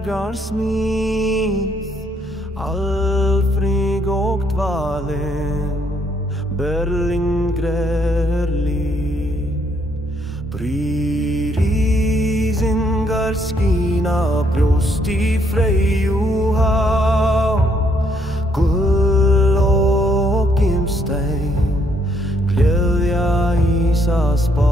dvergar smíð, Alfrík og dvalinn, Berlingrer líf. Prísingar skína brjóst í Freyju há, gull og gimstein, gleðja Ísaspá.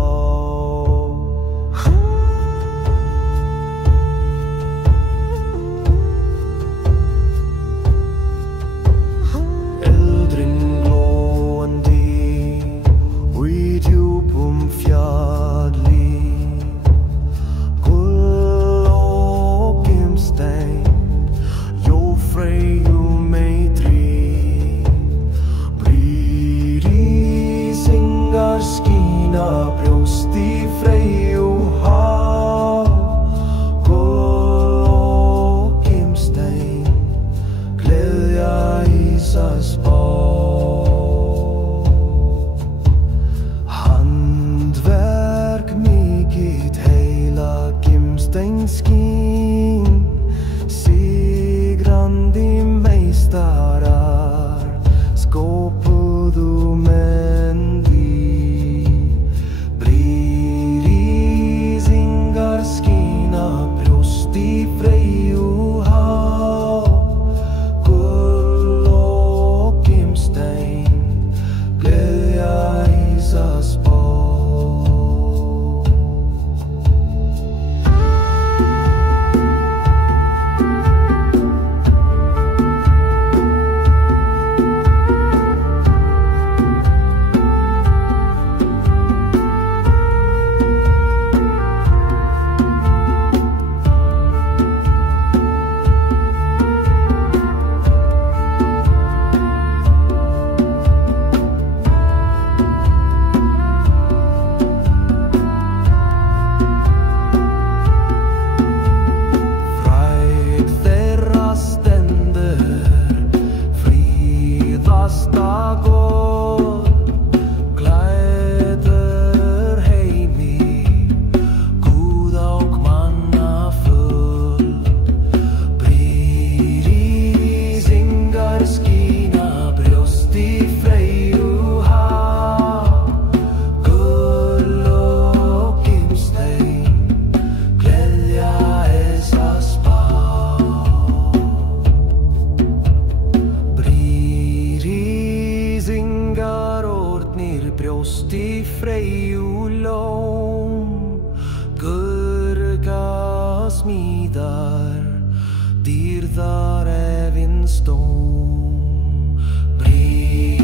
víðar efinn stón. Brísingar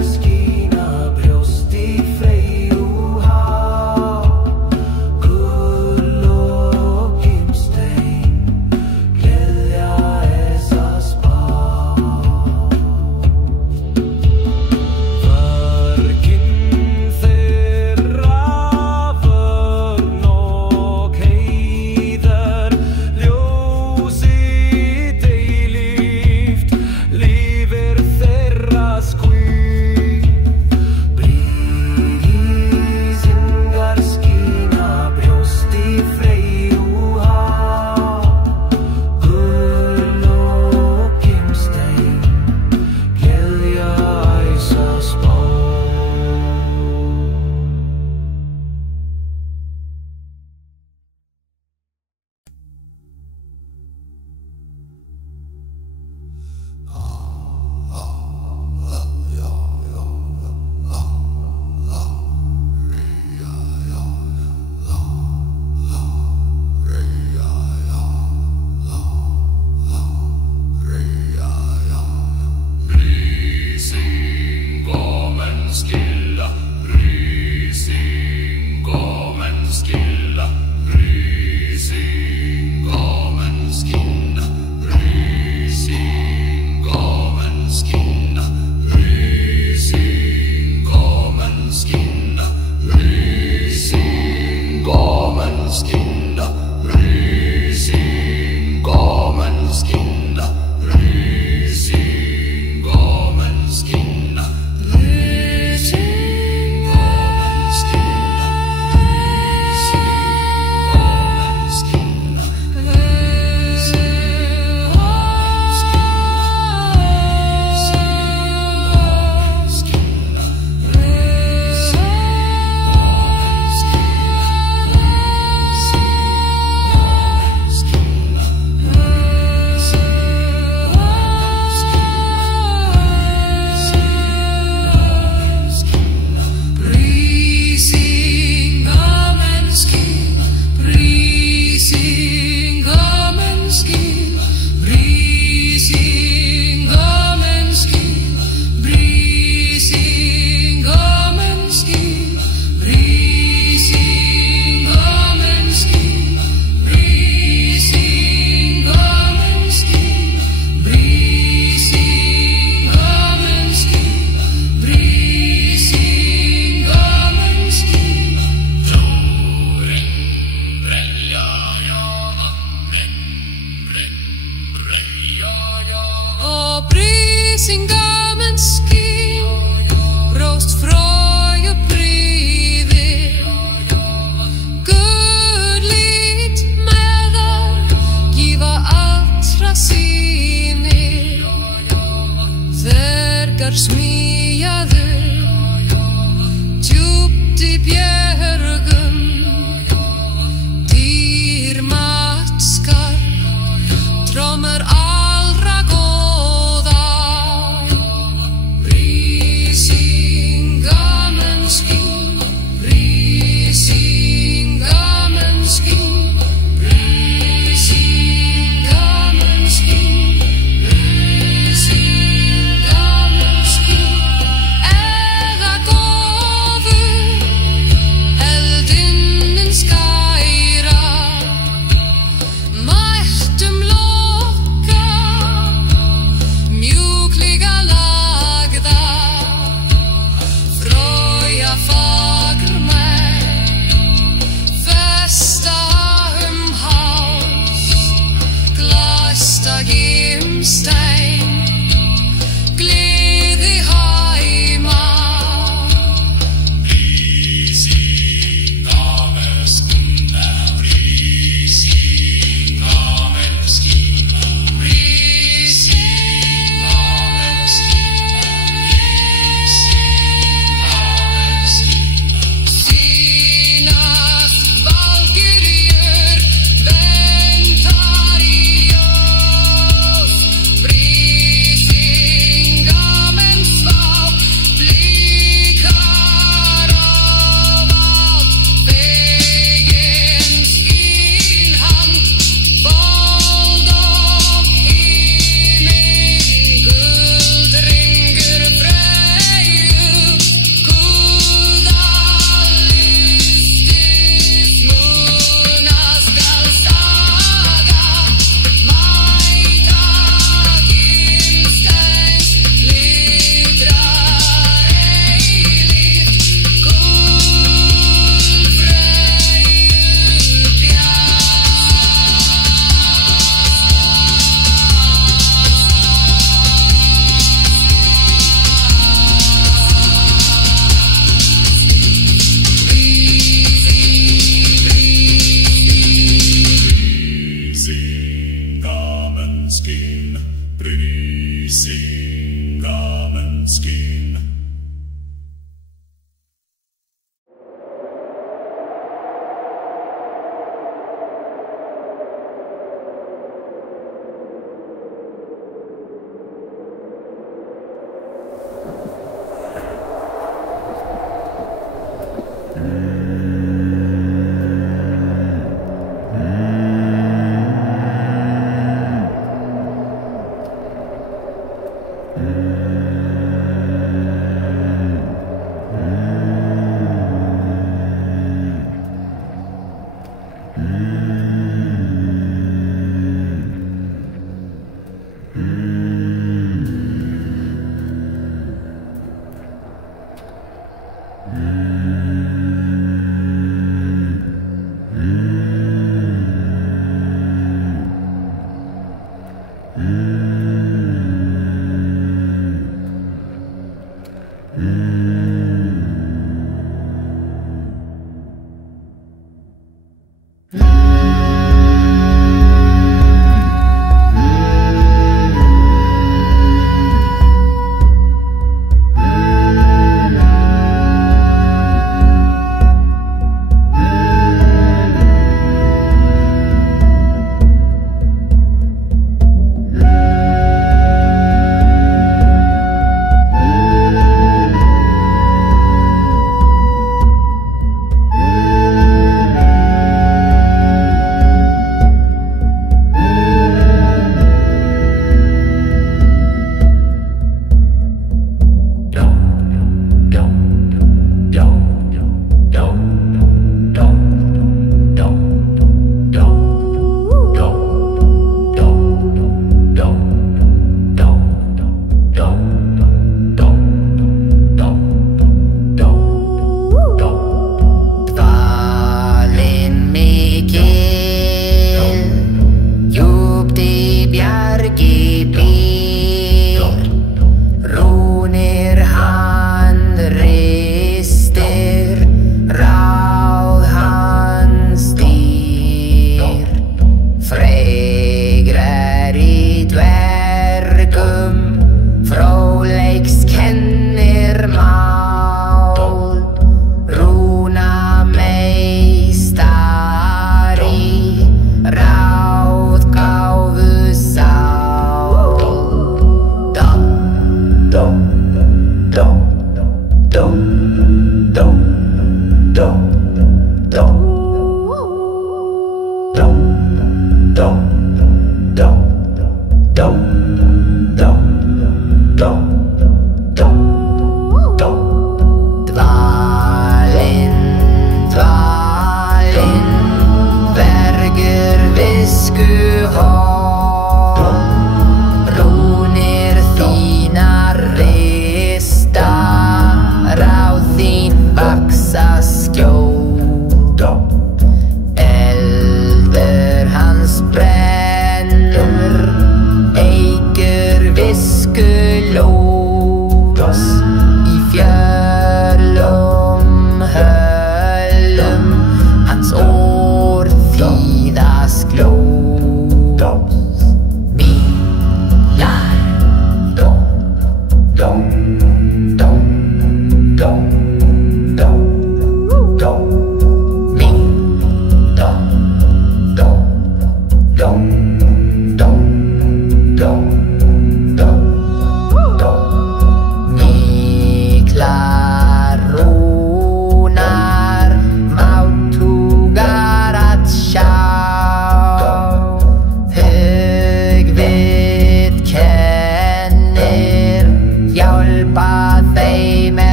skína brjóst í Freyjuhá, gull og gimstein gleðja þessa spá. Vörgin þeirra vörn og heiðar, ljósið eilíft lifir þeirra skvíð. Brísingar skína brjóst í Freyjuhá, gull og gimstein gleðja þessa spá. Gamenskin, Brysin Gamenskin.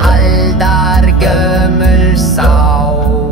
Aldar gömul sál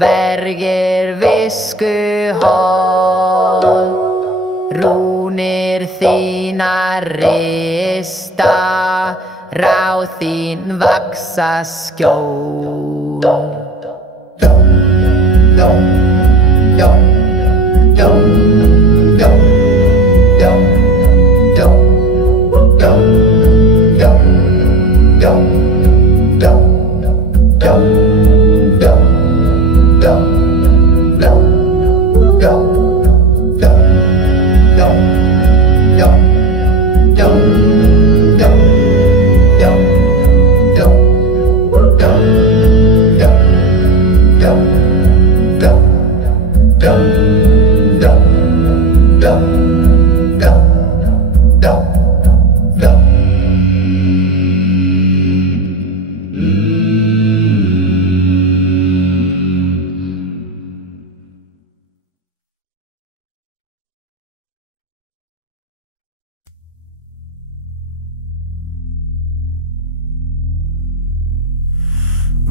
dvergir viskuhol, rúnir þínar rista, ráð þín vaxa skjól.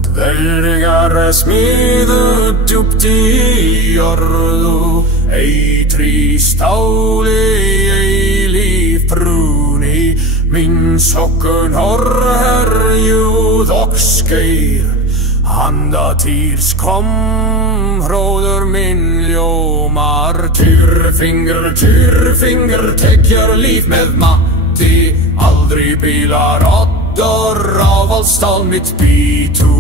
Dvergar smiðu djúpt í jörðu, eitri stáli eilíf brúni, mín sokkun horherjuð og skeir. Handa týrs kom, hróður minn ljómar, tyrfingur, tekjar líf með matti, aldrei bílar oddar, ávalstál mitt bítur.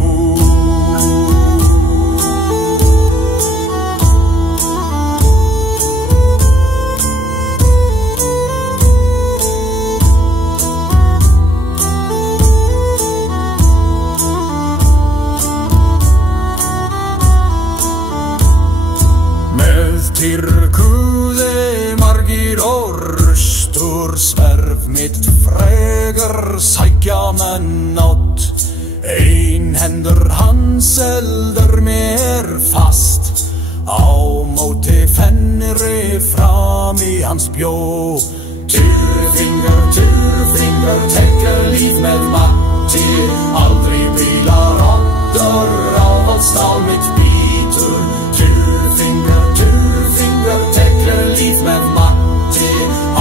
Tyrkuði margir orstur, sverf mitt fregar sækja menn átt. Ein hendur hans eldur mér fast, á móti fennri fram í hans bjó. Tyrfingur, tekja líf með matti, aldrei bílar oddar, ávalstál mitt bítur. Tyrfingur, tekja líf með matti,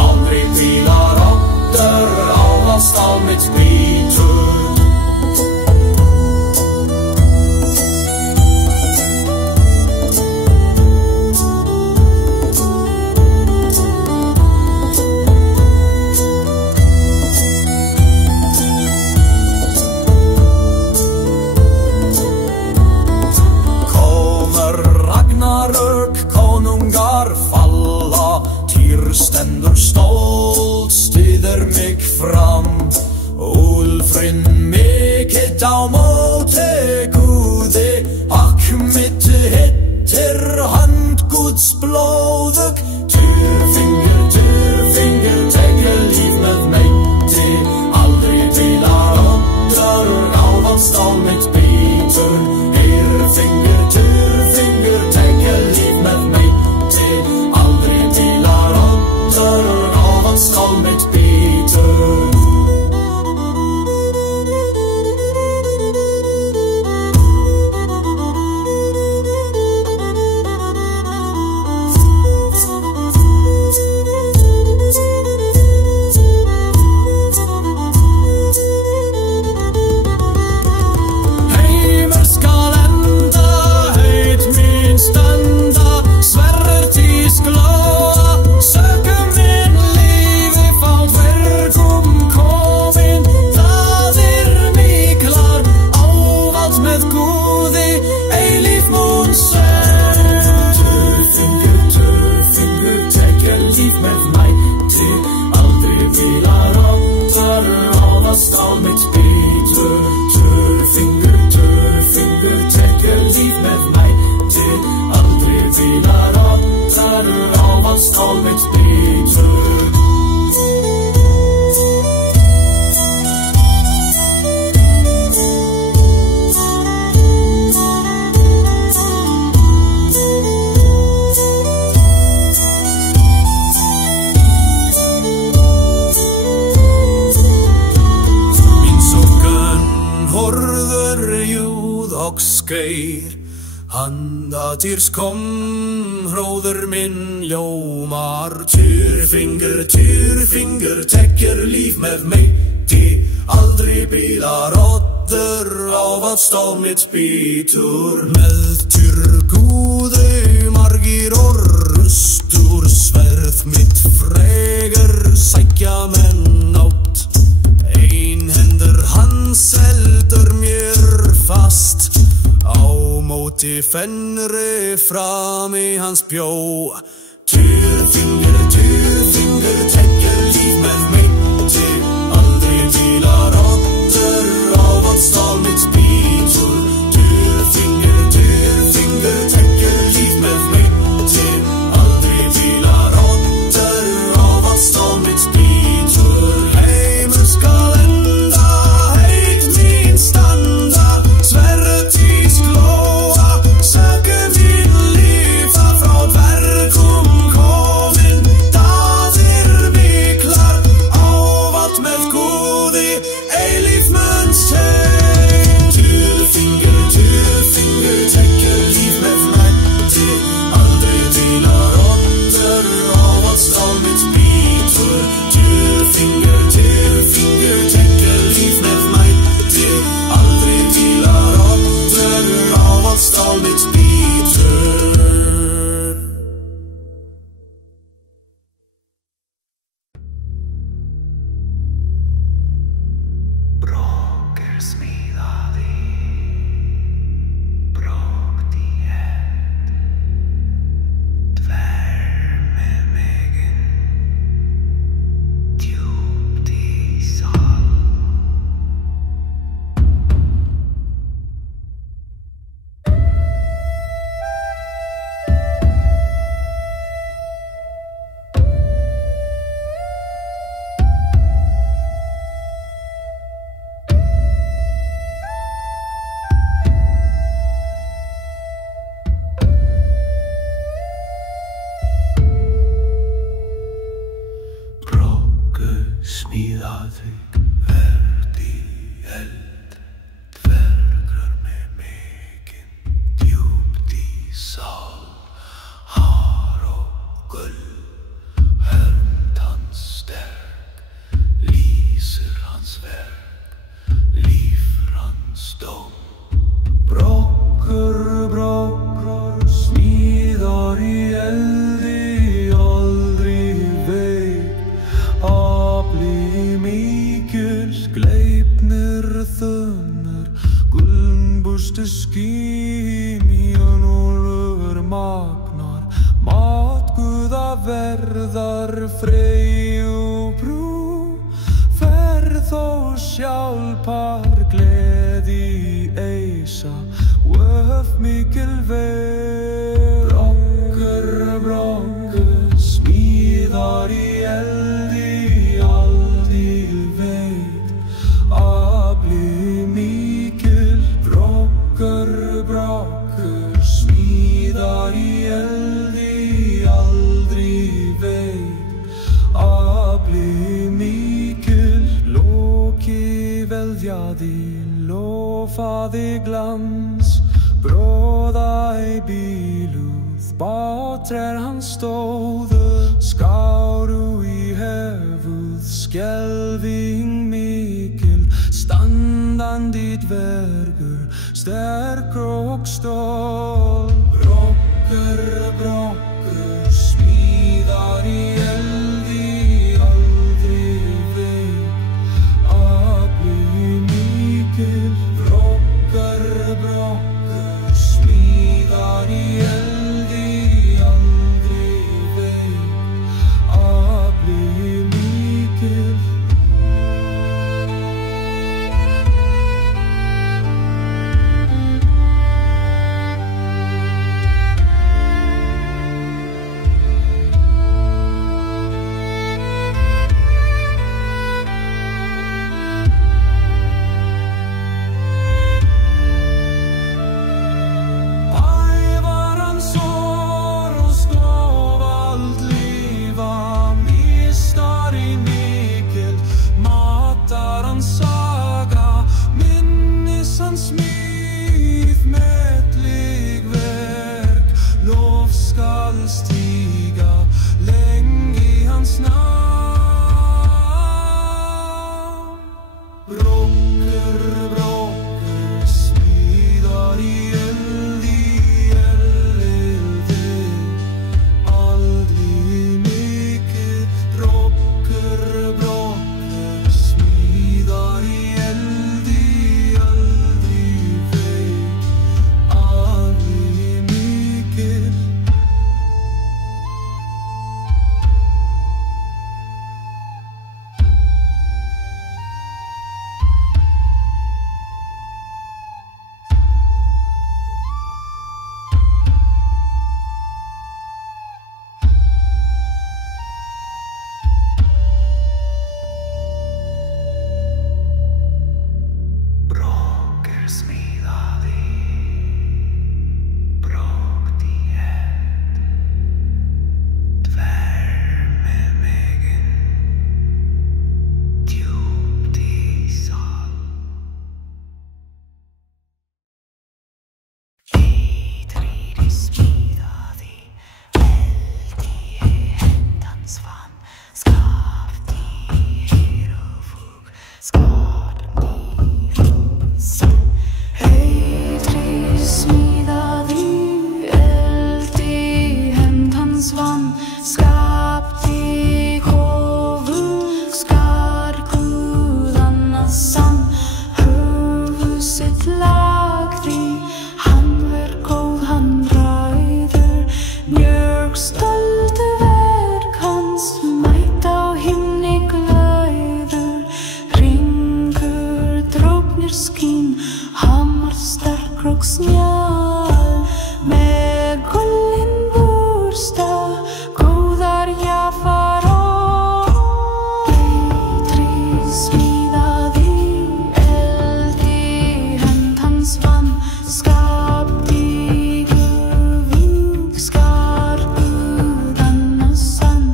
aldrei bílar oddar, ávalstál mitt bítur. Stendur stolt, styður mig fram. Úlfrinn mikill á móti Guði, akk mitt hittir hönd Guðs blóðug. Tyrfingur, tekja líf með meitti, aldrei bílar oddar, ávalstál mitt bítur. Tyrfingur, tekja líf með meitti, aldrei bílar oddar, ávalstál mitt bítur. Handa týrs kom, hróður minn ljómar. Tyrfingur, tekker líf með meinti. Aldrei bílar oddur á vad stál mitt bítur. Með tyrgúðu margir og rustur. Sverð mitt fregur sækja menn átt. Ein hendur hans heldur mér fast. Á móti fennri fram í hans bjó. Tyrfingur, tekker líf með meinti. Aldrei bílar oddur á vad stál mitt bítur. Tyrfingur, tekker líf með meinti. Aldrei bílar oddur á vad stál mitt bítur. Heimur skal enda, heit mín standa. Sverð tís glóa, sökum þín lífa frá dvergum komin. Daðir miklar, ávallt með Guði, eilíf munns teinn. Tyrfingur, tekker líf með meinti. Aldrei bílar oddur á vad stál mitt bítur. Tyrfingur, tekker líf með meinti. Aldrei bílar oddur á vad stál mitt bítur. Brók smíðaði, brók í hend. Dverg með megin, djúpt í sal. Bróku smíðaði, verð í eld. Dvergur með megin, djúpt í sál. Hár og gull, hönd hans sterk. Lýsir hans verk, líf hans dóm. Brókur smíðar í eldi. Aldrei veik afli mikils. Gleipnir þunnar, gullbustu skímjunur magnar. Matguða verðar Freyju brú. Ferð og sjálfar gleði eisa, vöf mikil veg. Brókur smíðar í eldi. Aldrei veit afli mikil. Brókur smíðar í eldi. Aldrei veit afli mikil. Loki veðjaði, lofaði glans. Bróða í bíluð, bátrær hans stóðu. Skáru í höfuð, skelfing mikil. Standandi dvergur, sterk og stól. Brókur smíðar í eldi. Aldrei veik afli mikil. Brókur smíðar í eldi. Aldrei veik afli mikil. kruksnjál með gullin bursta góðar jafar Eitri smíðaði eldi hönd hans vann skapti guð skarpuðanna sann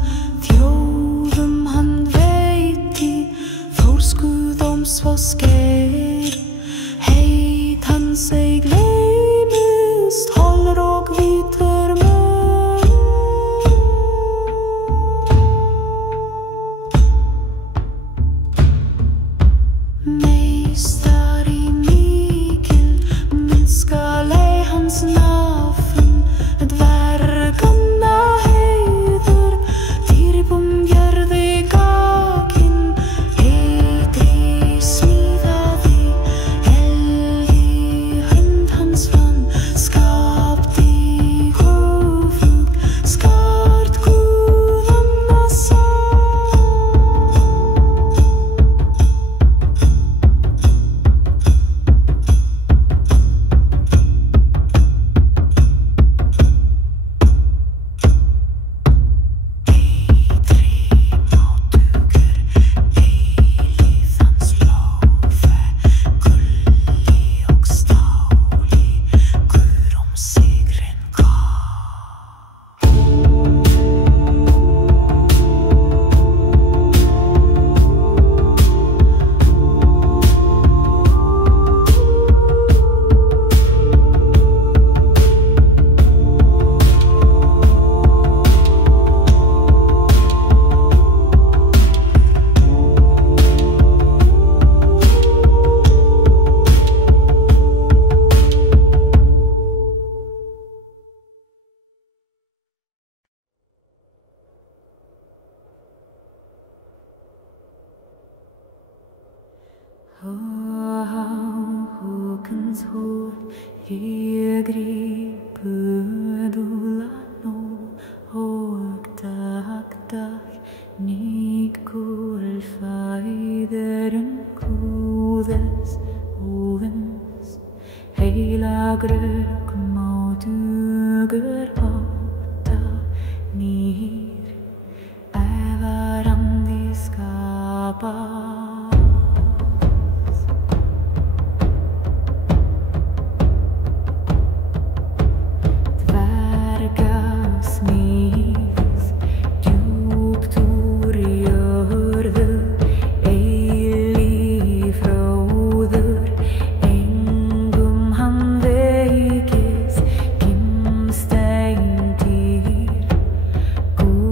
þjóðum hann veiti þórskuðum svo sker heit hans ei gleymist hollur og hvítur meistari mikil minnskali hans nafn dverganna heiður dýrbum jörði gaginn Eitri smíðaði eldi hönd hans vann skapti höfug skart guðanna Hókans hóf ég grípuð úlan og taktar nýtt gulfæðurinn kúðes óðins heilagrög mátugur háta nýr evarandi skapa Gud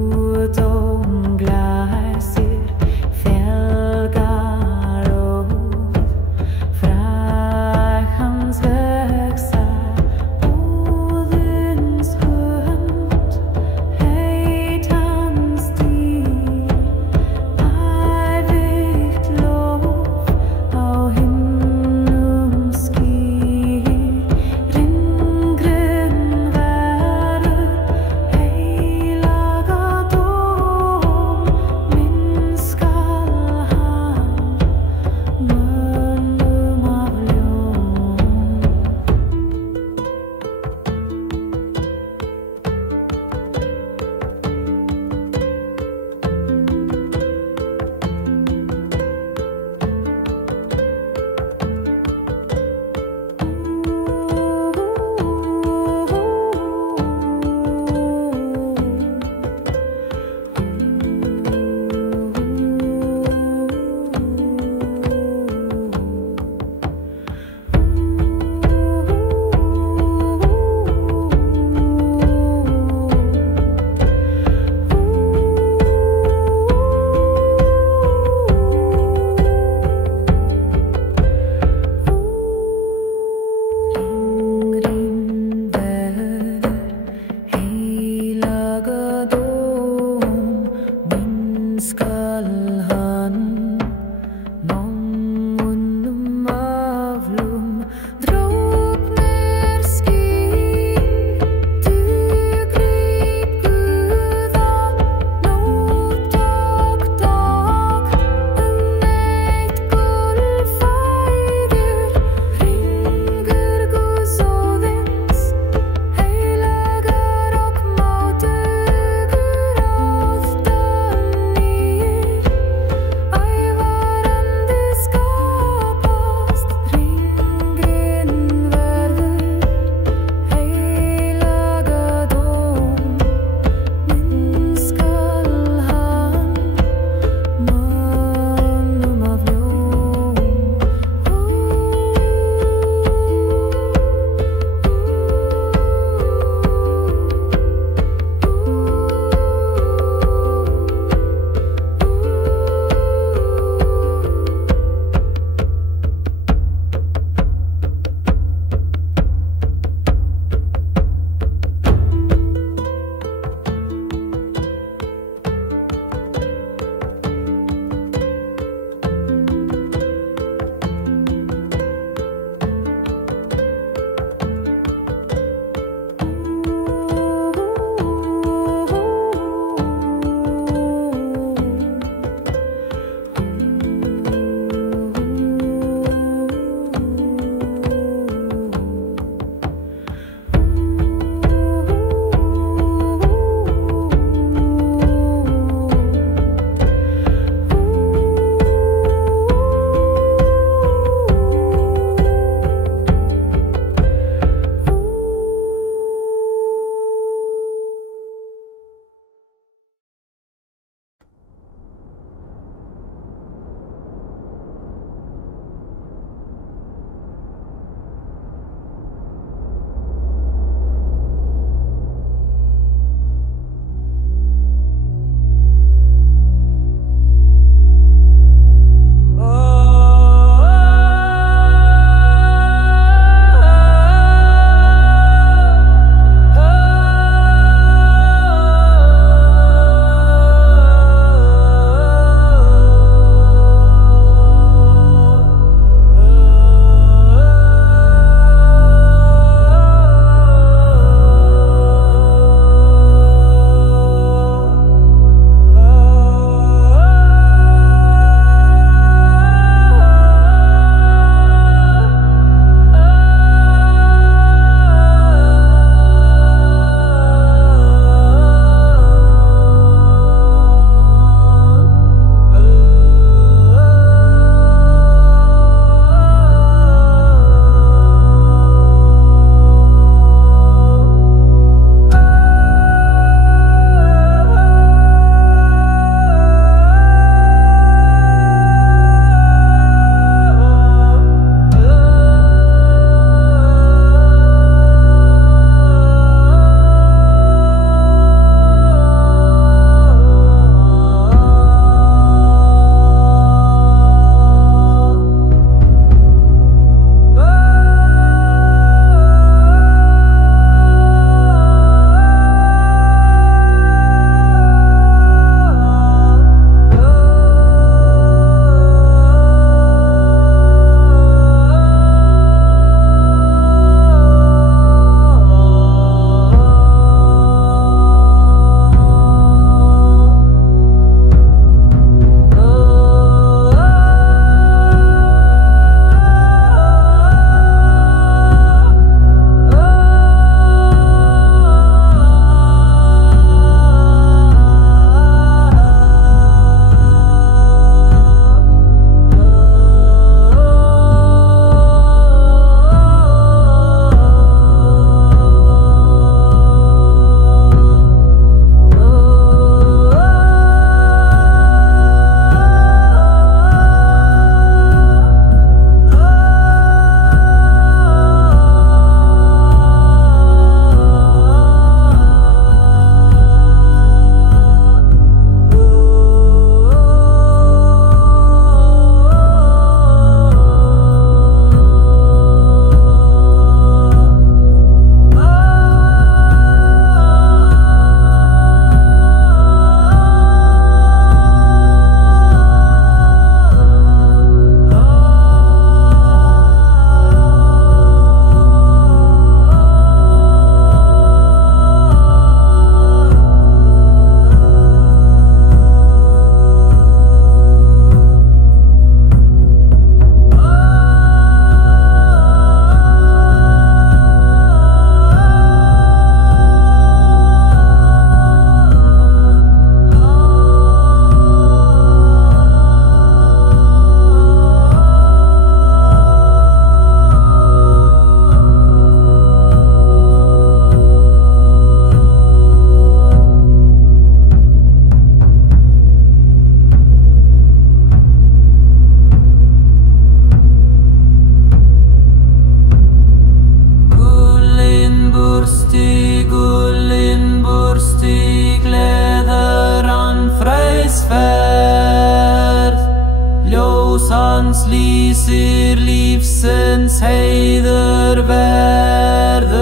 lýsir lífsins heiður verður.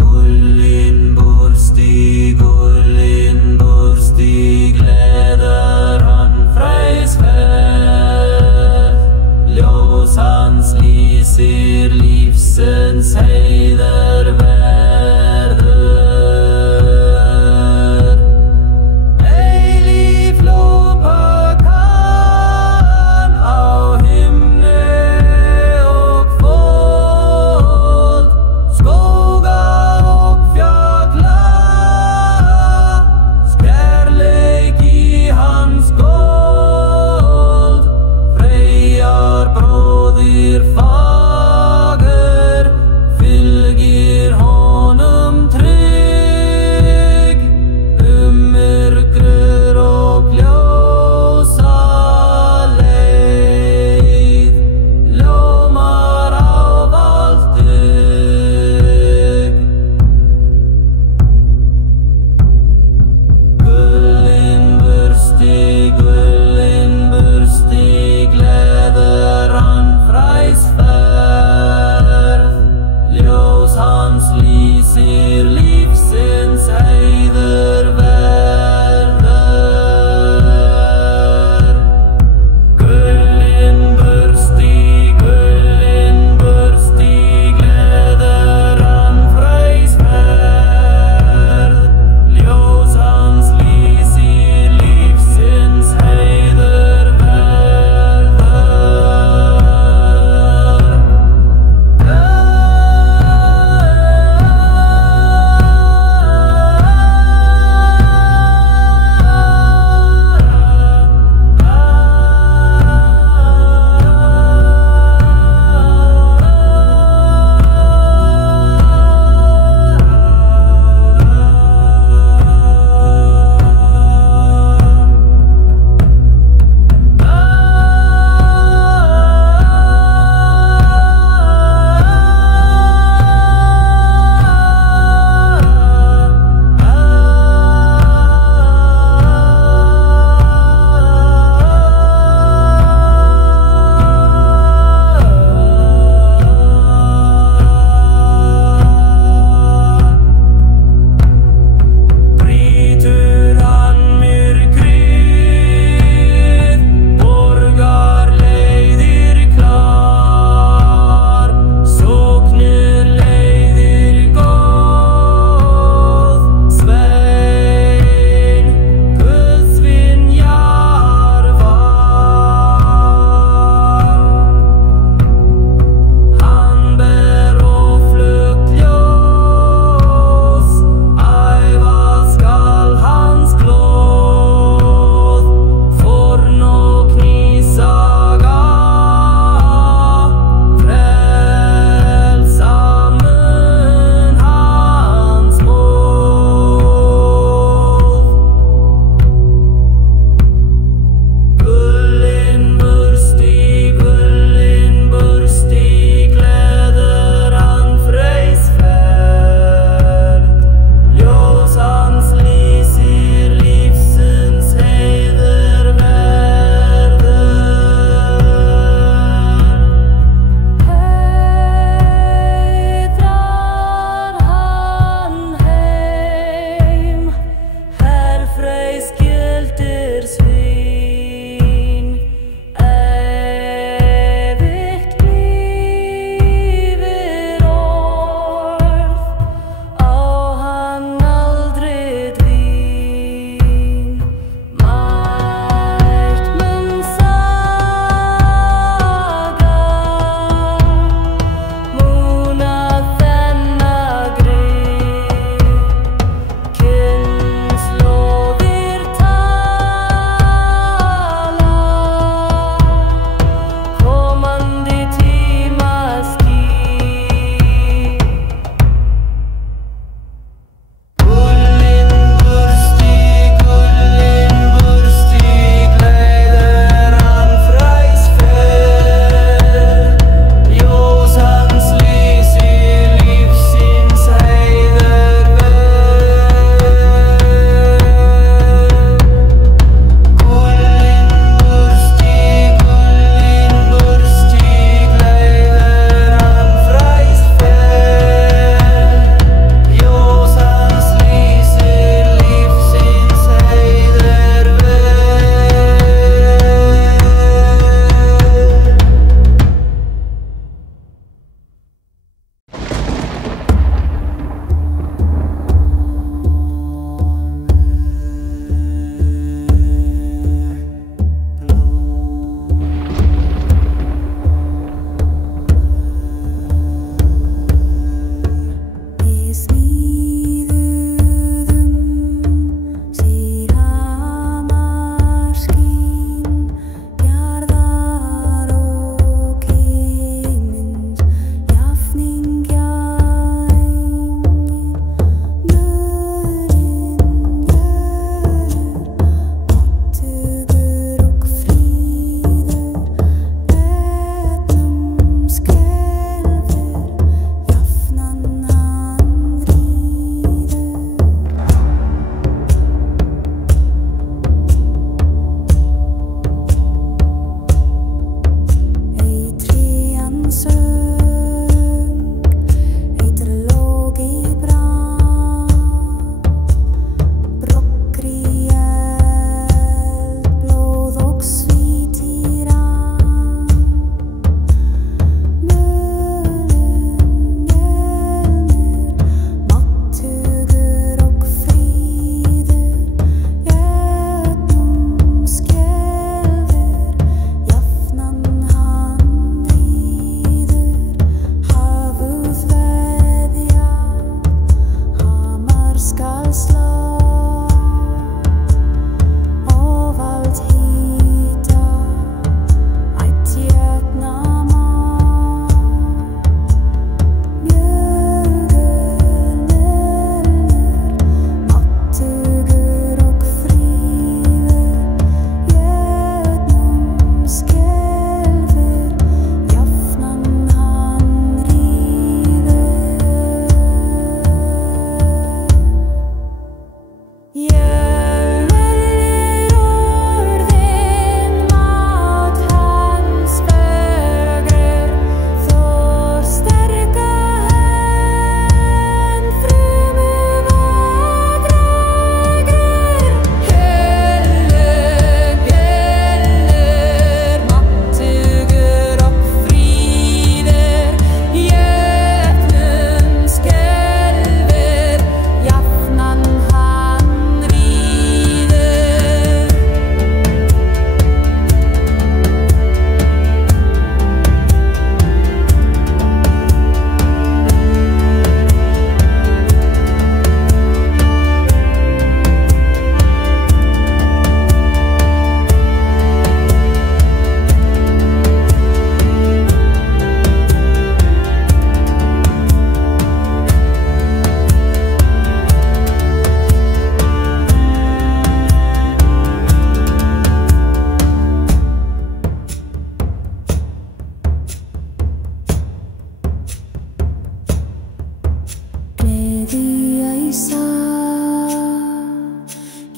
Gullin bursti, gleður hann fræsverð. Ljós hans lýsir lífsins heiður verður. Eilíf lópa kann á himni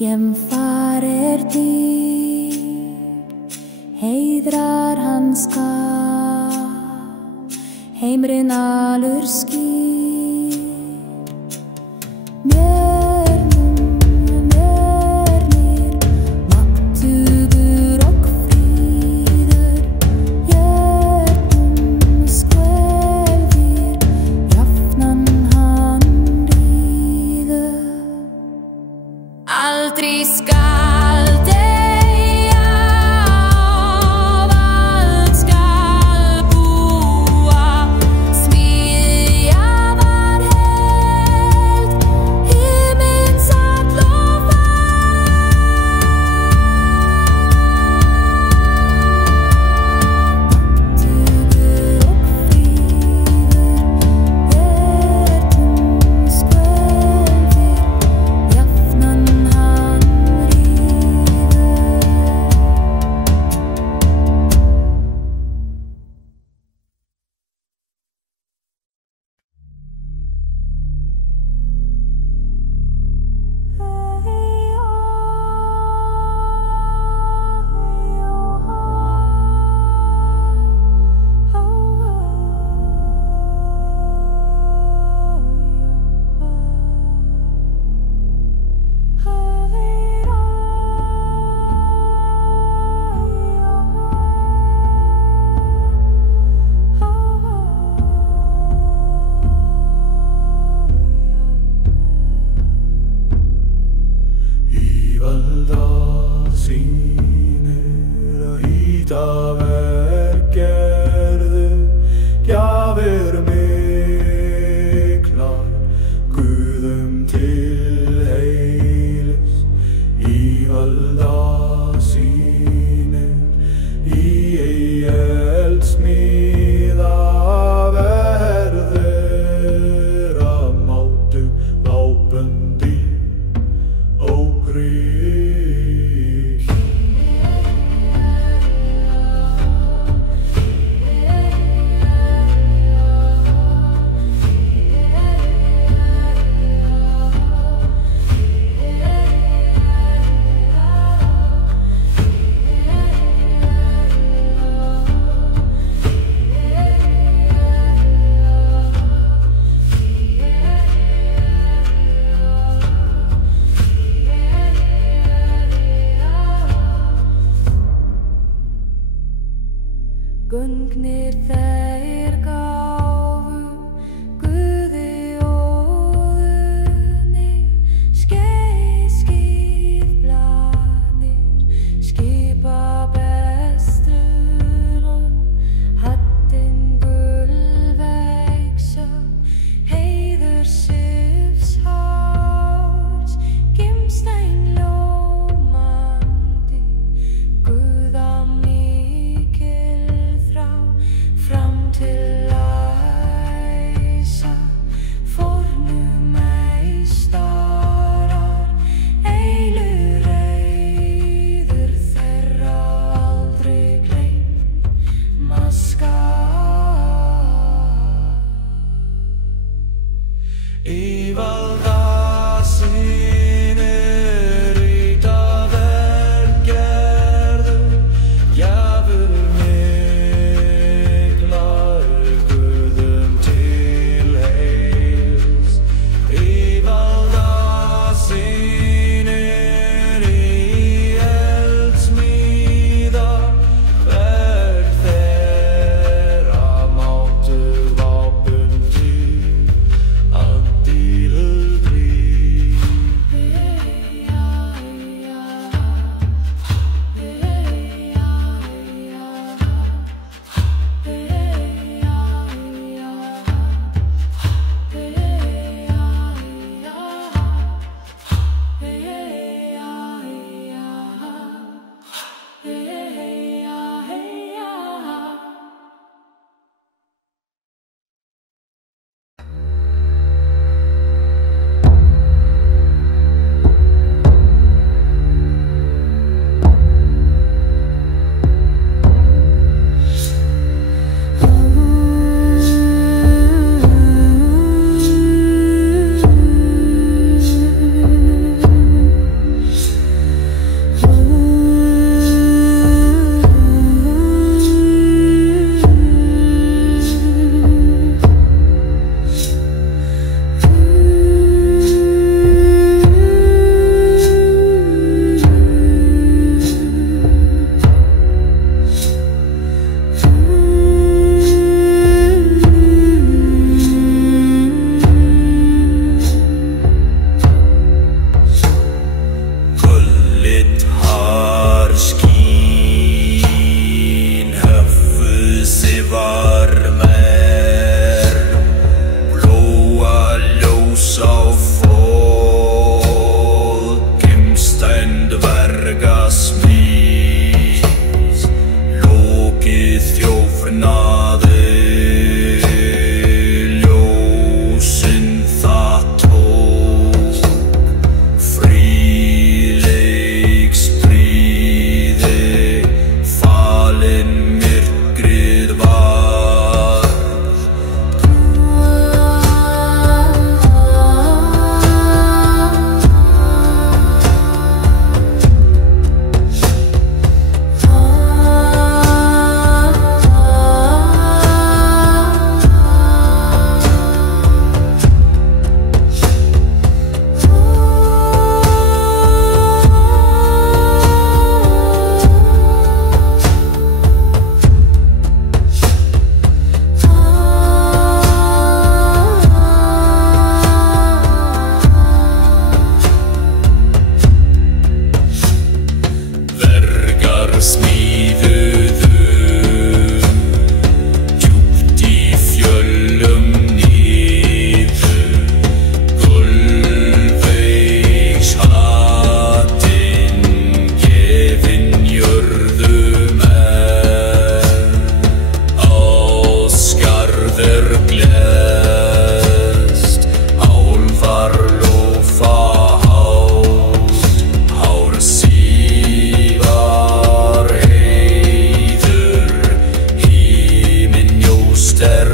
Geimfarir dýr, heiðrar hans skap, heimurinn allur skýr. Mér nýr, máttugur og fríður, hjertum skelfir, jafnan hann ríður. Aldrei skal deyja og allt skal búa, smíðja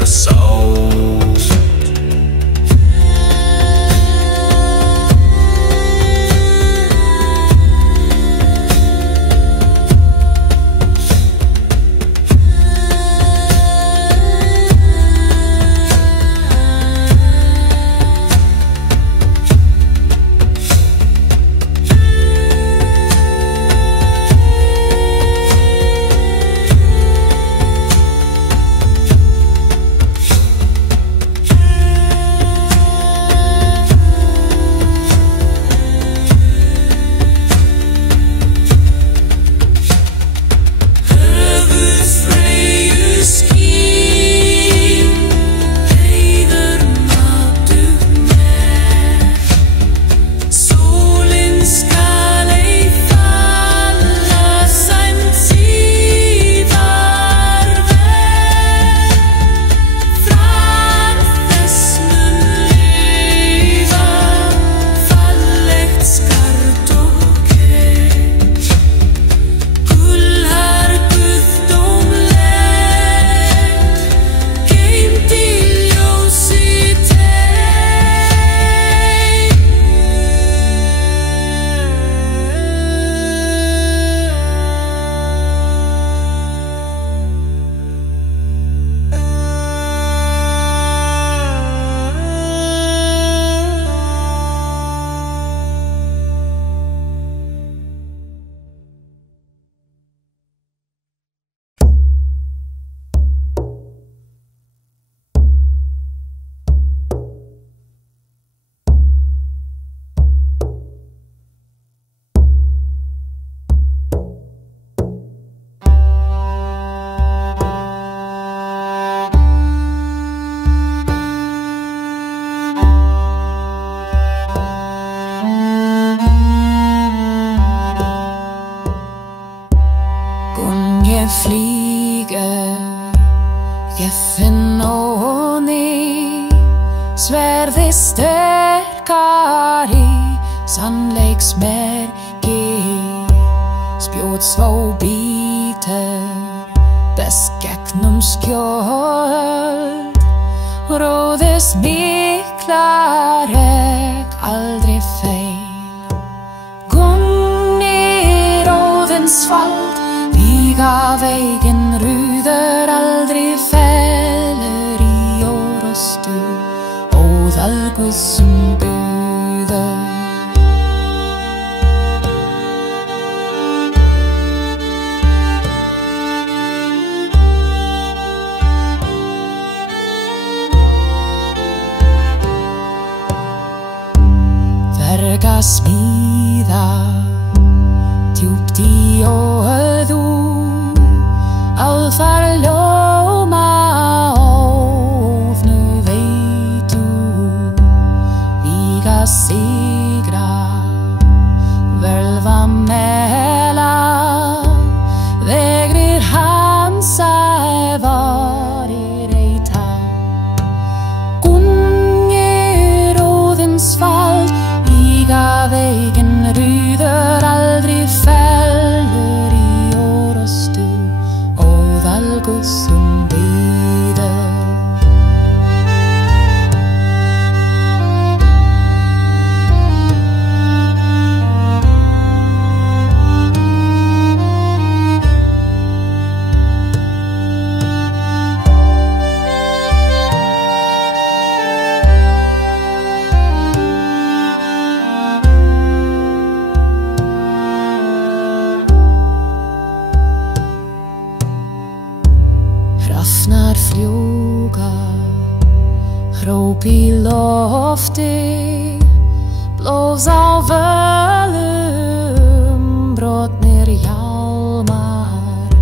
sátt. Sverði sterkari, sannleiksmerki, spjótsvá bítur, best gegnum skjöld, róðis miklar aldrei feil. Gunni róðinsvald, víga veginn rúður aldrei fellur í órostu. Óðal sem buður. Verka smíða djúpt í óöðu, alfar ljóma sigra, völva mela, vegrir hansa varir eita. Gunni róðinsvald, víga veginn rúður aldrei fellur í órostu, óðalgusum bíður. Hrafnar fljúga, hróp í lofti, blóðs á völum, brotnir hjálmar,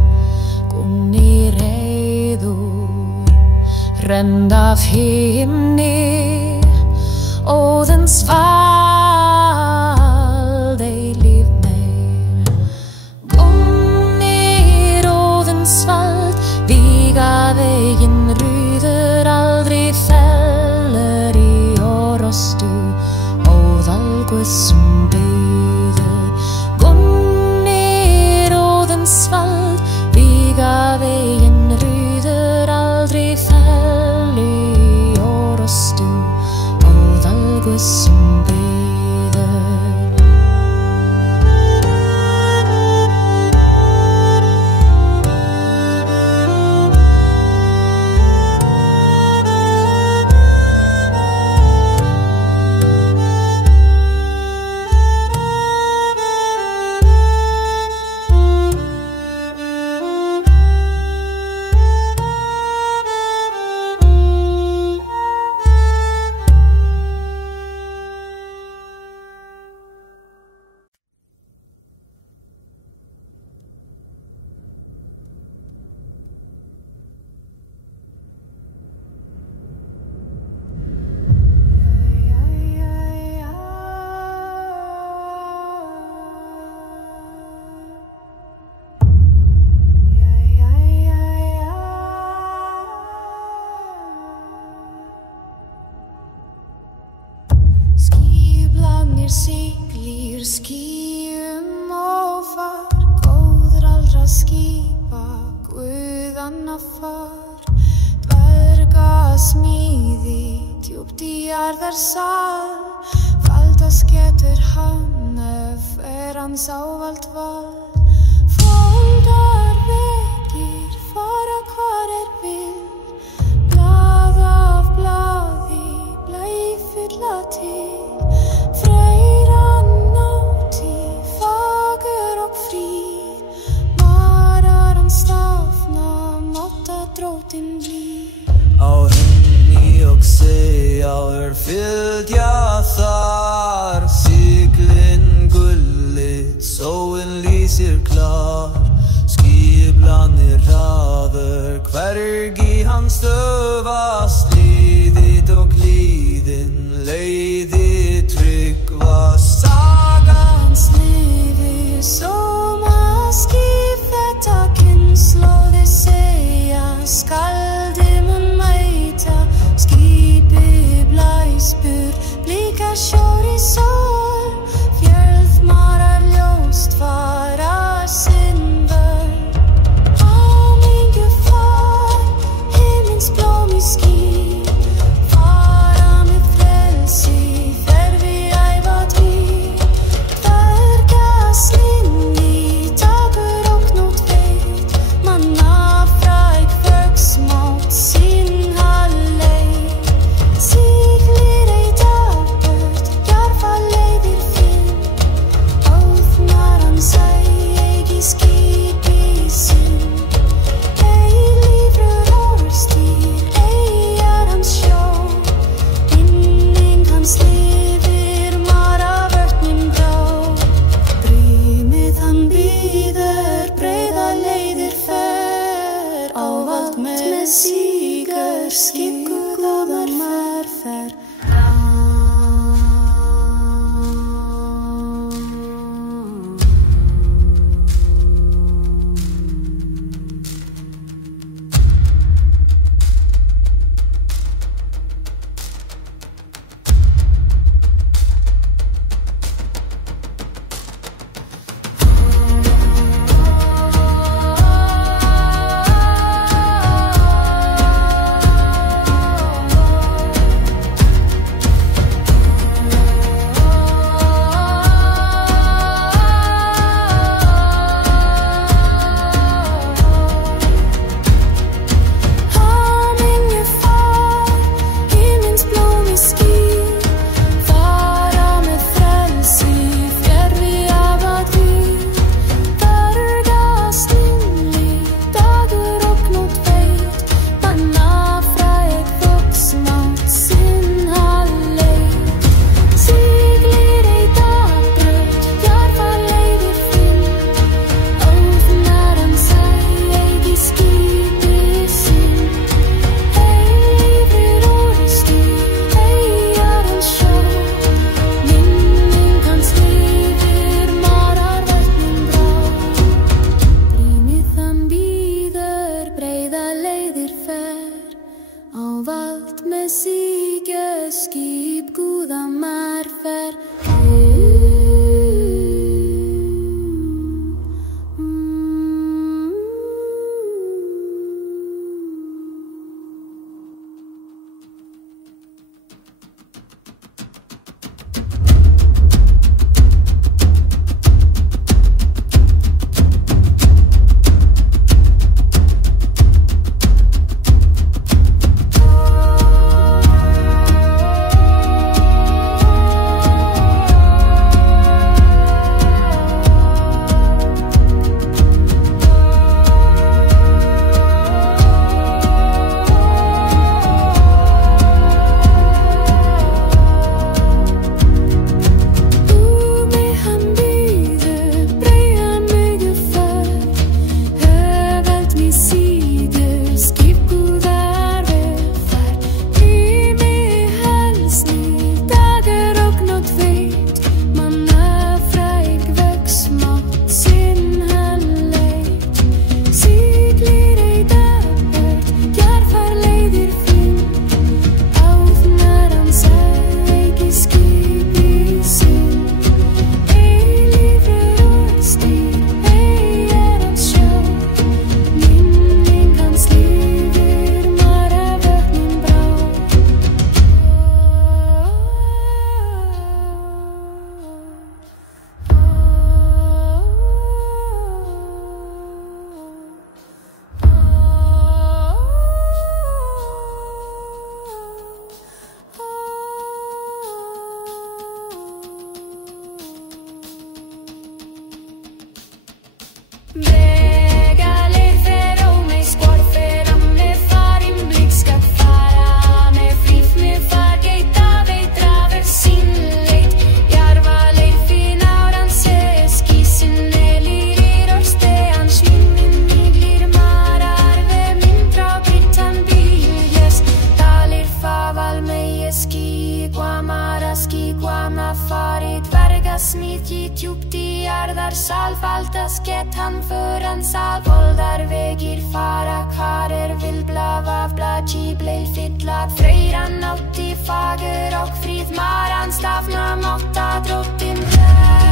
Gunni reiður, rend af himni, óðinsvald eilíf meir. Gunni róðinsvald, víga veginn rúður aldrei fellur í órostu, óðalgusum bíður. Gunni róðinsvald, víga veginn rúður aldrei fellur hverjir siglir skýjum og far, góður allra skipa, guðanna far, dverga smíði, djúpt í jarðar sal, valdast getur hann ef hans ávald vald, foldar vegir, fara hvar vil, blað af blaði, blæfulla til, freyran náti, fagur og frí, varar hann stafna, máta drótin blí. Á himni og segjar fylgja þar, siglin gullit, sólin lýsir klar, skiplanir hraður, hvergi hans stöfast, liðið og glíðin, leiðið tryggva, Sagans lifi, sóma skip þetta kynslóði segja, skaldi mun mæta, skipi blæspur, blika sjór í sól, fjörð marar ljóst fara sinn vörn. Hamingju far, himins blóm í ský, fara með frelsi, fer við æva dví, dvergast inn í dagur og nótt veit, manna fræk fögsmátt sín halleið, siglir ei dagbört, djarfa leiðir finn, óðnar hann sægi skipi sinn, eilífur orðstír, eyjar hans sjó, minning hans lifir, maravörnum brá, brímið hann bíður, breiða leiðir fer, ávald með sígur, skip guðar ferð. Hamingju far, himins blóm í ský, fara með frelsi, fer við æva dví, dvergast inn í dagur og nótt veit, manna fræk fögsmátt sinn halleið, siglir ei dagbrött, djarfa leiðir finn, óðnar hann sægi skipi sinn, eilífur orðstír, eyjar hans sjó, minning hans lifir, marar vörnum brá, brímið hann bíður, breiða leiðir fer, ávald með sígju, skip guða marfer. smit djupt i hjärtar salvaltas get han för en sal Voldar vägir fara karer vill blava bladji blej fittla Fröjran åt i fager och frid maran stavna måtta drottin blä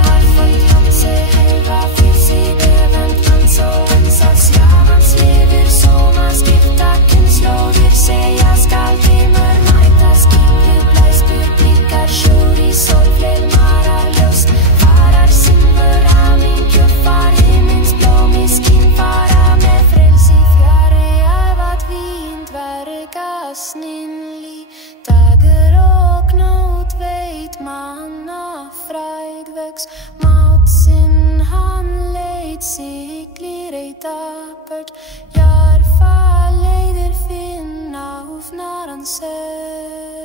Varför om sig helga finns i dövent man så ensas ja man lever så man skiftar kunslåder säga skall timmer majtas kippet bläsbur blickar sjur i solflel marar lust farar simmer amin kuffar himmins blåmiskin fara med fräls i fjärre av att vi inte verkas ninli dagar och not vet man av fröjd väx maut sin han leit siklir ej tappert Jarfa leider finna hufnar han ser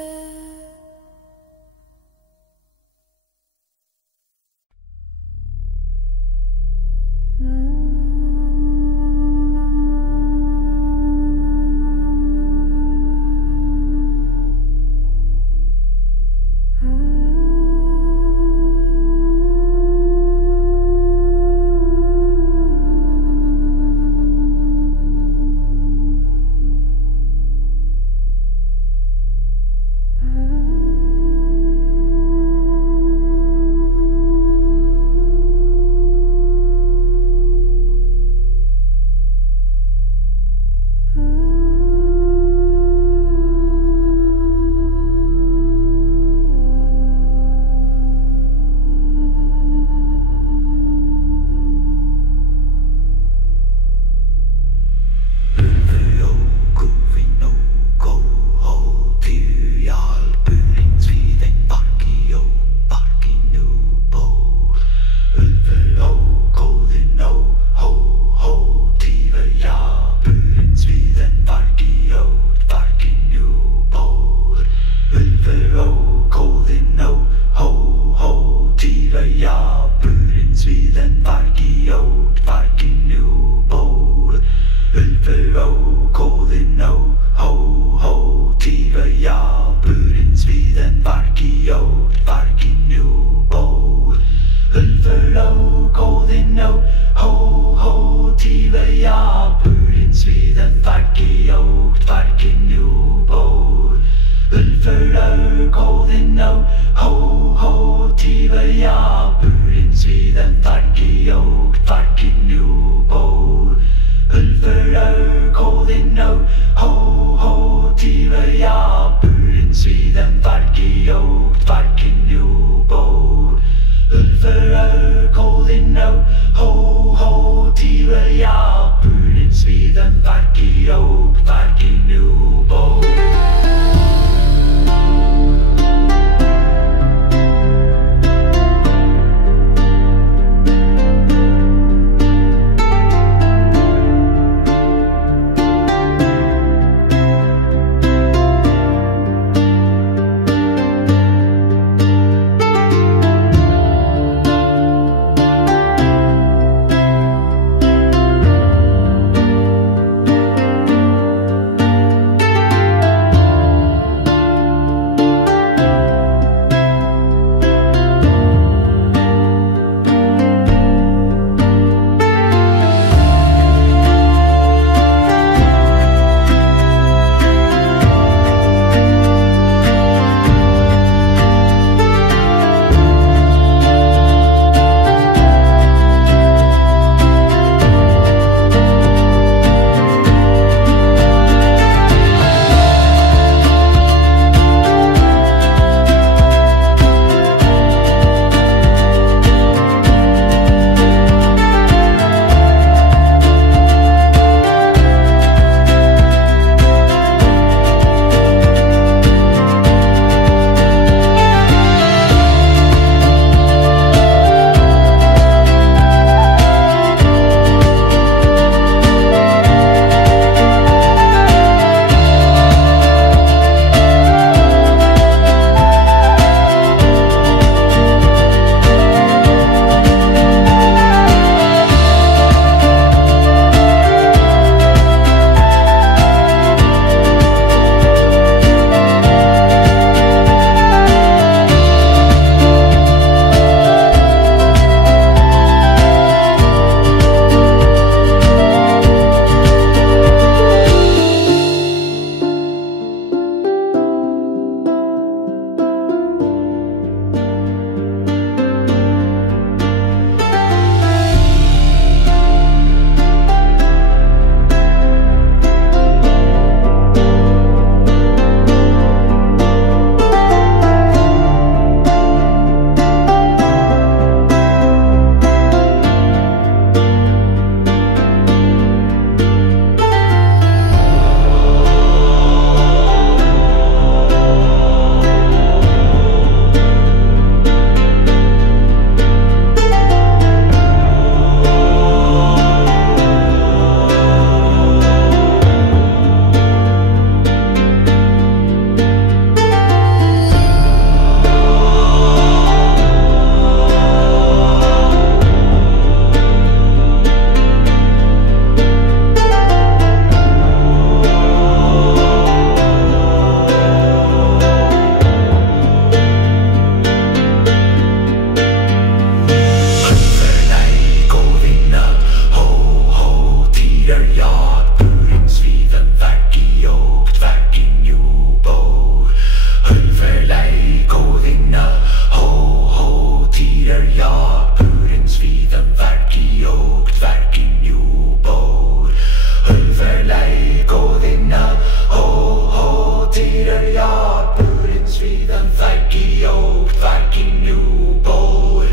tyrer jag burins vid en färg och varken nu bor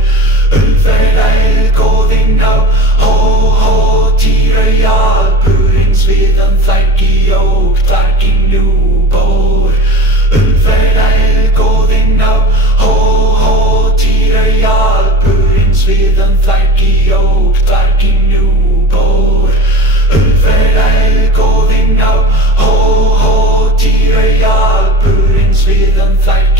Ulfärdel gåding av ho tyrer jag burins vid en färg och varken nu bor Ulfärdel gåding av ho tyrer jag burins vid en färg och varken nu bor Ulfärdel gåding av ho tyrer jag burins vid en färg